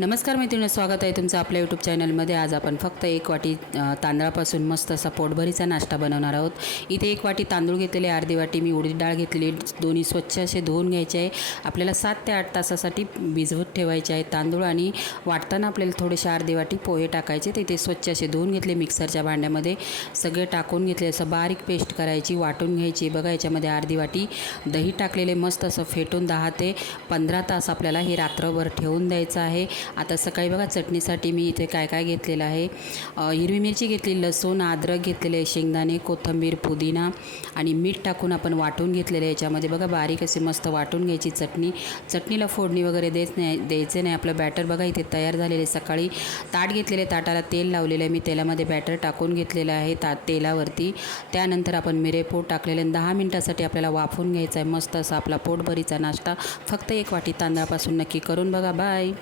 नमस्कार मैत्रिणी, स्वागत आहे तुमचं आपल्या यूट्यूब चॅनलमध्ये। आज आपण फक्त एक वाटी तांदळापासून मस्त असा पोटभरीचा नाश्ता बनवणार आहोत। इथे एक वाटी तांदूळ घेतलेले, अर्धी वाटी मी उडीद डाळ घेतलेली, दोन्ही स्वच्छ असे धुवून घ्यायचे आहे। आपल्याला 7 ते 8 तासासाठी भिजवत ठेवायचे आहे तांदूळ आणि वाटताना आपल्याला थोडेसे अर्धी वाटी पोहे टाकायचे। ते स्वच्छ असे धुवून घेतले, मिक्सरच्या भांड्यामध्ये सगळे टाकून घेतले, असं बारीक पेस्ट करायची, वाटून घ्यायची। बघा याच्यामध्ये अर्धी वाटी दही टाकलेले, मस्त असं फेटून 10 ते 15 तास आपल्याला हे रात्रभर ठेवून द्यायचं आहे। आता सकाळी बघा चटणीसाठी मी इथे काय काय घेतलेलं आहे। हिरवी मिरची घेतली, लसूण, अद्रक घेतलेले, शेंगदाणे, कोथिंबीर, पुदिना आणि मीठ टाकून आपण वाटून घेतलेले। याच्यामध्ये बघा बारीक असे मस्त वाटून घ्यायची चटणीला फोडणी वगैरे द्यायचे नाही। आपलं बॅटर बघा इथे तयार झालेले। सकाळी ताट घेतलेले, ताटाला तेल लावलेलं आहे, मी तेलामध्ये बॅटर टाकून घेतलेलं आहे तेलावरती। त्यानंतर आपण मिरेपूड टाकलेले, 10 मिनिटासाठी आपल्याला वाफवून घ्यायचं आहे। मस्त असा आपला पोटभरीचा नाश्ता फक्त एक वाटी तांदळापासून नक्की करून बघा। बाय।